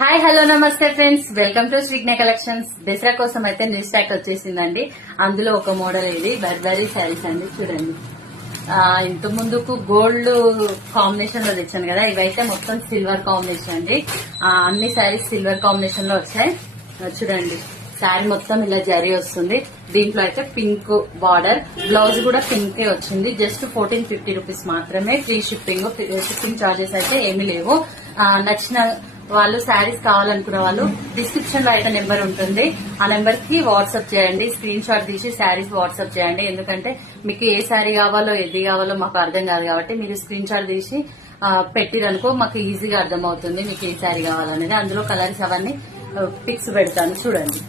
Hi hello నమస్తే friends, welcome to శ్రీజ్ఞ collections. Dasara కోసం అయితే న్యూ స్టాక్ వచ్చేసిందండి. అందులో ఒక మోడల్ ఇది బర్బరీ శారీస్ అండి. చూడండి, ఇంత ముందుకు గోల్డ్ కాంబినేషన్ లో తెచ్చాను కదా, ఇవైతే మొత్తం సిల్వర్ కాంబినేషన్ అండి. అన్ని శారీస్ సిల్వర్ కాంబినేషన్ లో వచ్చాయి. చూడండి, శారీ మొత్తం ఇలా జరీ వస్తుంది. దీంట్లో అయితే పింక్ బార్డర్, బ్లౌజ్ కూడా పింకే వచ్చింది. జస్ట్ 1450 రూపీస్ మాత్రమే. ఫ్రీ షిప్పింగ్ చార్జెస్ అయితే ఏమీ లేవు. నచ్చిన వాళ్ళు శారీస్ కావాలనుకున్న వాళ్ళు డిస్క్రిప్షన్ లో అయితే నెంబర్ ఉంటుంది. ఆ నెంబర్ కి వాట్సాప్ చేయండి. స్క్రీన్ షాట్ తీసి శారీస్ వాట్సాప్ చేయండి. ఎందుకంటే మీకు ఏ శారీ కావాలో ఏది కావాలో మాకు అర్థం కాదు కాబట్టి మీరు స్క్రీన్ షాట్ తీసి పెట్టిరనుకో మాకు ఈజీగా అర్థం అవుతుంది మీకు ఏ శారీ కావాలనేది. అందులో కలర్స్ అవన్నీ పిక్స్ పెడతాను చూడండి.